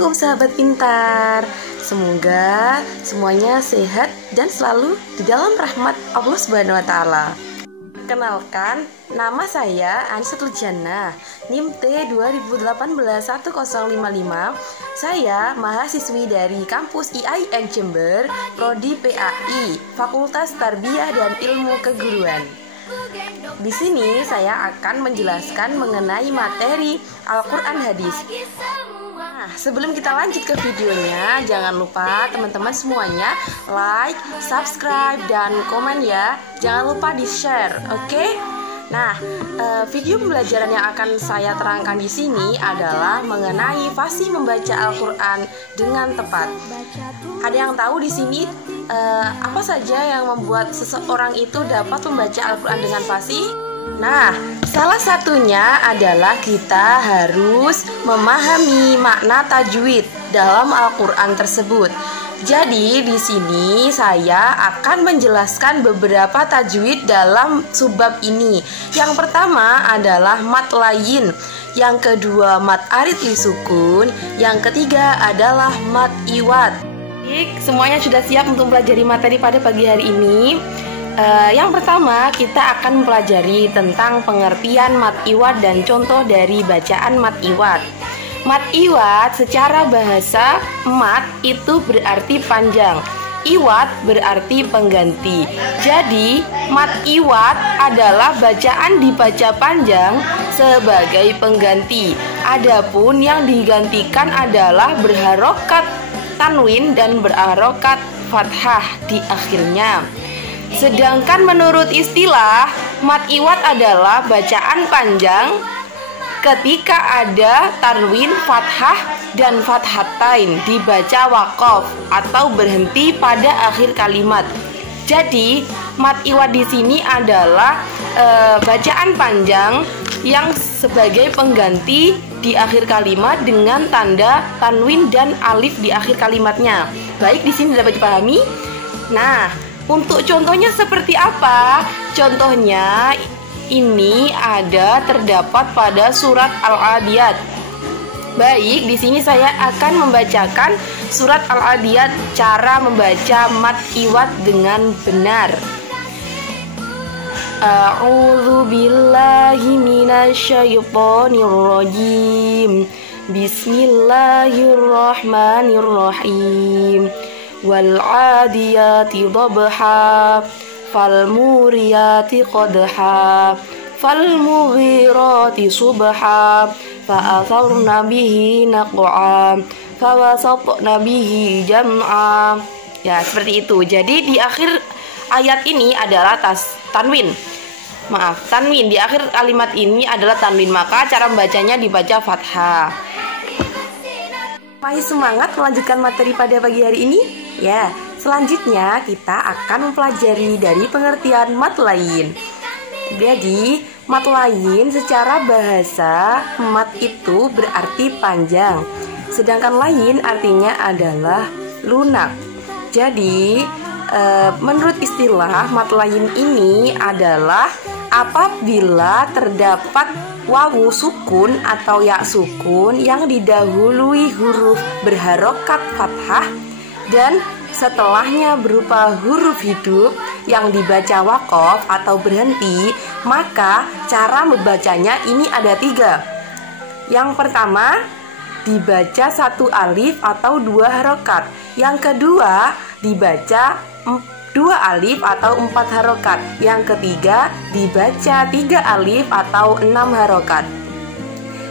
Assalamualaikum sahabat pintar. Semoga semuanya sehat dan selalu di dalam rahmat Allah Subhanahu wa taala. Kenalkan, nama saya Ansatul Jannah, NIM T 20181055. Saya mahasiswi dari kampus IAIN Jember, Prodi PAI, Fakultas Tarbiyah dan Ilmu Keguruan. Di sini saya akan menjelaskan mengenai materi Al-Quran Hadis. Nah, sebelum kita lanjut ke videonya, jangan lupa teman-teman semuanya like, subscribe, dan komen ya. Jangan lupa di-share, oke? Nah, video pembelajaran yang akan saya terangkan di sini adalah mengenai fasih membaca Al-Quran dengan tepat. Ada yang tahu di sini apa saja yang membuat seseorang itu dapat membaca Al-Quran dengan fasih? Nah, salah satunya adalah kita harus memahami makna tajwid dalam Al-Quran tersebut. Jadi di sini saya akan menjelaskan beberapa tajwid dalam subbab ini. Yang pertama adalah mat layin, yang kedua mat arid li sukun, yang ketiga adalah mat iwad. Baik, semuanya sudah siap untuk mempelajari materi pada pagi hari ini. Yang pertama kita akan mempelajari tentang pengertian mat iwad dan contoh dari bacaan mat iwad. Mat iwad secara bahasa, mat itu berarti panjang, iwad berarti pengganti. Jadi mat iwad adalah bacaan dibaca panjang sebagai pengganti. Adapun yang digantikan adalah berharokat tanwin dan berharokat fathah di akhirnya. Sedangkan menurut istilah, mat iwad adalah bacaan panjang ketika ada tanwin, fathah, dan fathatain dibaca waqaf atau berhenti pada akhir kalimat. Jadi, mat iwad di sini adalah bacaan panjang yang sebagai pengganti di akhir kalimat dengan tanda tanwin dan alif di akhir kalimatnya. Baik, di sini dapat dipahami. Nah, untuk contohnya seperti apa? Contohnya ini terdapat pada surat Al-Adiyat. Baik, di sini saya akan membacakan surat Al-Adiyat cara membaca mat iwad dengan benar. A'udzu billahi minasyaitonir rajim. Bismillahirrahmanirrahim. Wal 'adiyati dhabha fal muriyati qadha fal mughirati subha fa atharna bihi naq'a fa wasatna bihi jam'a. Ya, seperti itu. Jadi di akhir ayat ini adalah tanwin. Tanwin di akhir kalimat ini adalah tanwin, maka cara membacanya dibaca fathah. Masih semangat melanjutkan materi pada pagi hari ini? Ya, selanjutnya kita akan mempelajari dari pengertian mat lain. Jadi, mat lain secara bahasa, mat itu berarti panjang, sedangkan lain artinya adalah lunak. Jadi, menurut istilah, mat lain ini adalah apabila terdapat wawu sukun atau ya sukun yang didahului huruf berharokat fathah dan setelahnya berupa huruf hidup yang dibaca waqaf atau berhenti, maka cara membacanya ini ada 3. Yang pertama, dibaca 1 alif atau 2 harokat. Yang kedua, dibaca 2 alif atau 4 harokat. Yang ketiga, dibaca 3 alif atau 6 harokat.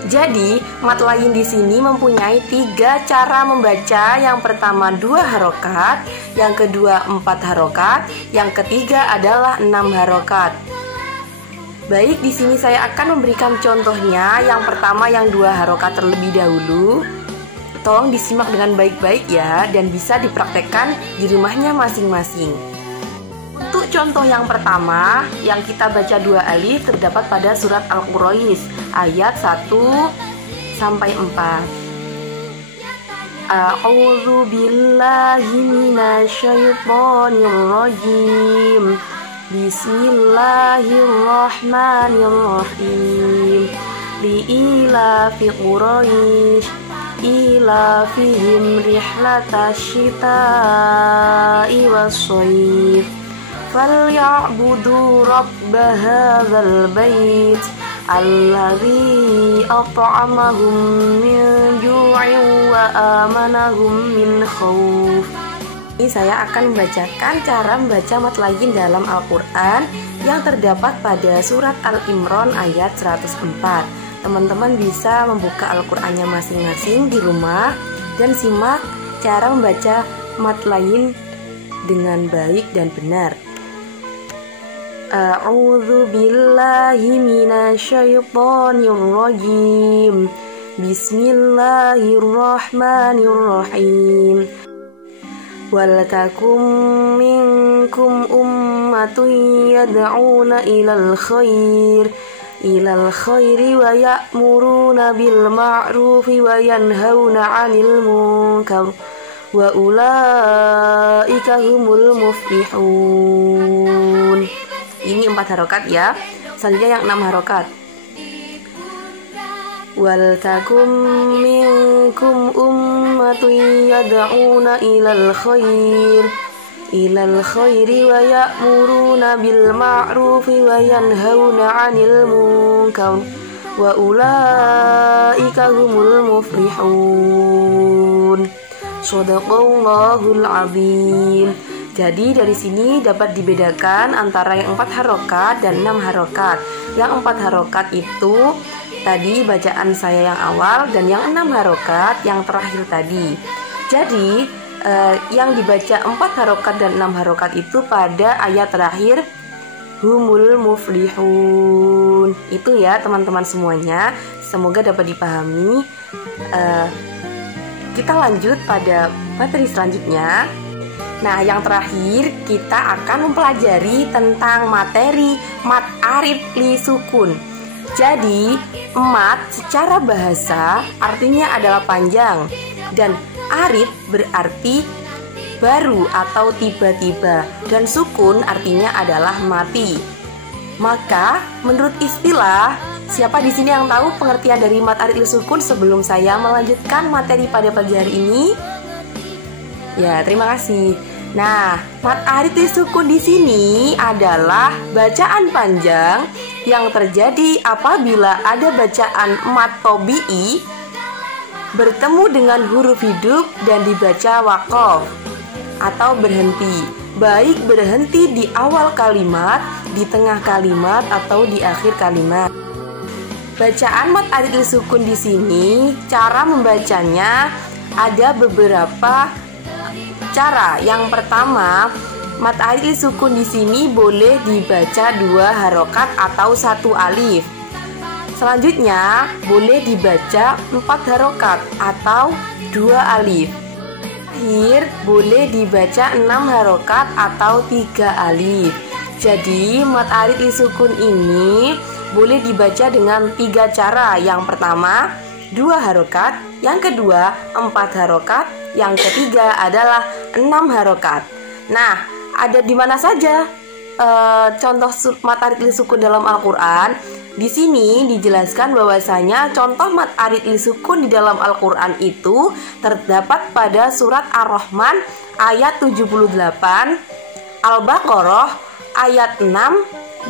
Jadi, mat lain di sini mempunyai 3 cara membaca. Yang pertama 2 harokat, yang kedua 4 harokat, yang ketiga adalah 6 harokat. Baik, di sini saya akan memberikan contohnya. Yang pertama yang 2 harokat terlebih dahulu. Tolong disimak dengan baik-baik ya, dan bisa dipraktekkan di rumahnya masing-masing. Untuk contoh yang pertama, yang kita baca 2 alif terdapat pada surat Al-Quraish ayat 1 sampai 4. A'udzu billahi minasyaitonir rajim. Bismillahirrahmanirrahim. Li'ilafi Quraisy ilafihim rihlatash shita'i was-shayf falyabudu rabba hadzal bait alladzi at'amahum min ju'in wa amanahum min khauf. Ini saya akan membacakan cara membaca matlayin dalam Al-Quran yang terdapat pada surat Al-Imran ayat 104. Teman-teman bisa membuka Al-Qurannya masing-masing di rumah dan simak cara membaca matlayin dengan baik dan benar. A'udzu billahi minasyaitonir rajim. Bismillahirrahmanirrahim. Wal takum minkum ummatun yad'una ilal khairi wa ya'muruna bil ma'rufi wa yanhauna 'anil munkar wa ulaika humul muflihun. Ini 4 harokat ya. Selanjutnya yang 6 harokat. Wal takum minkum ummatun yad'una ilal khairi wa ya'muruna bil ma'rufi wa yanhauna 'anil munkar wa ulaika humul muflihun. Shadaqallahul azim. Jadi dari sini dapat dibedakan antara yang 4 harokat dan 6 harokat. Yang 4 harokat itu tadi bacaan saya yang awal dan yang 6 harokat yang terakhir tadi. Jadi yang dibaca 4 harokat dan 6 harokat itu pada ayat terakhir humul muflihun. Itu ya teman-teman semuanya. Semoga dapat dipahami. Kita lanjut pada materi selanjutnya. Nah, yang terakhir kita akan mempelajari tentang materi mat arid li sukun. Jadi, mat secara bahasa artinya adalah panjang dan arid berarti baru atau tiba-tiba dan sukun artinya adalah mati. Maka, menurut istilah, siapa di sini yang tahu pengertian dari mat arid li sukun sebelum saya melanjutkan materi pada pagi hari ini? Ya, terima kasih. Nah, mat arid li sukun di sini adalah bacaan panjang yang terjadi apabila ada bacaan mat tobi'i bertemu dengan huruf hidup dan dibaca waqaf atau berhenti, baik berhenti di awal kalimat, di tengah kalimat atau di akhir kalimat. Bacaan mat arid li sukun di sini cara membacanya ada beberapa cara. Yang pertama, mat arid li sukun di sini boleh dibaca 2 harokat atau 1 alif. Selanjutnya boleh dibaca 4 harokat atau 2 alif. Akhir boleh dibaca 6 harokat atau 3 alif. Jadi mat arid li sukun ini boleh dibaca dengan 3 cara. Yang pertama 2 harokat, yang kedua 4 harokat, yang ketiga adalah 6 harokat. Nah, ada di mana saja contoh mat arid li sukun dalam Al-Quran? Di sini dijelaskan bahwasanya contoh mat arid li sukun di dalam Al-Quran itu terdapat pada surat Ar-Rahman ayat 78, Al-Baqarah ayat 6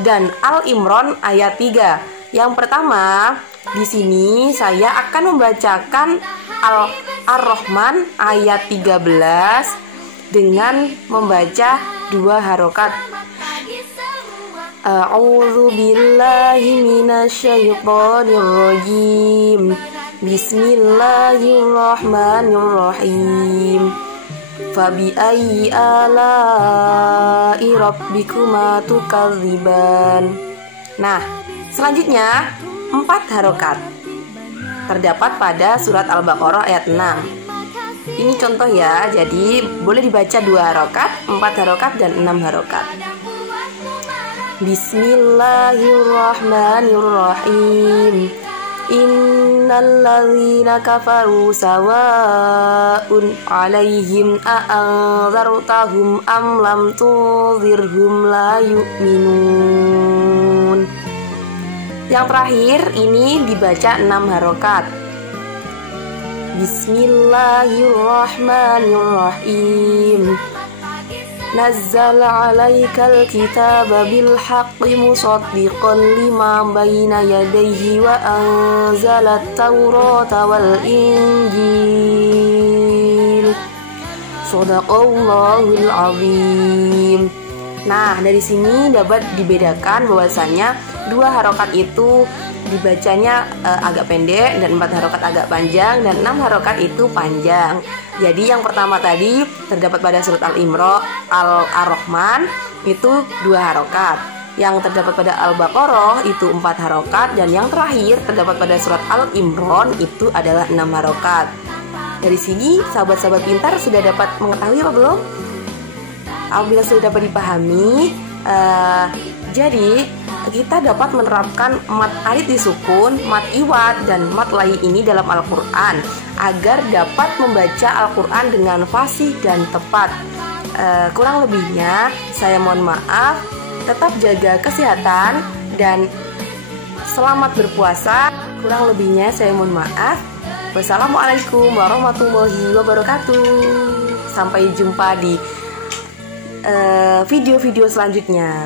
dan Al-Imran ayat 3. Yang pertama, di sini saya akan membacakan Ar-Rahman ayat 13 dengan membaca 2 harokat. A'udzu billahi minasyaitonir rajim. Bismillahirrahmanirrahim. Fabi ayyi ala'i rabbikuma tukadziban. Nah, selanjutnya 4 harokat terdapat pada surat Al-Baqarah ayat 6. Ini contoh ya, jadi boleh dibaca 2 harokat, 4 harokat dan 6 harokat. Bismillahirrahmanirrahim. Innal ladzina kafaru sawa'un 'alaihim a'anzartahum am lam tunzirhum la yu'minun. Yang terakhir ini dibaca 6 harokat. Bismillahirrahmanirrahim. Nazzala 'alaikal kitaba bil haqqi musaddiqan lima baina yadayhi wa anzalat taurata wal injil. Shadaqallahul azim. Nah, dari sini dapat dibedakan bahwasannya 2 harokat itu dibacanya agak pendek dan 4 harokat agak panjang dan 6 harokat itu panjang. Jadi yang pertama tadi terdapat pada surat Ar-Rahman itu 2 harokat. Yang terdapat pada Al-Baqarah itu 4 harokat. Dan yang terakhir terdapat pada surat Al-Imran itu adalah 6 harokat. Dari sini sahabat-sahabat pintar sudah dapat mengetahui apa belum? Apabila sudah dapat dipahami, jadi kita dapat menerapkan mat arid disukun, mat iwad, dan mat lai ini dalam Al-Quran agar dapat membaca Al-Quran dengan fasih dan tepat. Kurang lebihnya saya mohon maaf. Tetap jaga kesehatan dan selamat berpuasa. Kurang lebihnya saya mohon maaf. Wassalamualaikum warahmatullahi wabarakatuh. Sampai jumpa di video-video selanjutnya.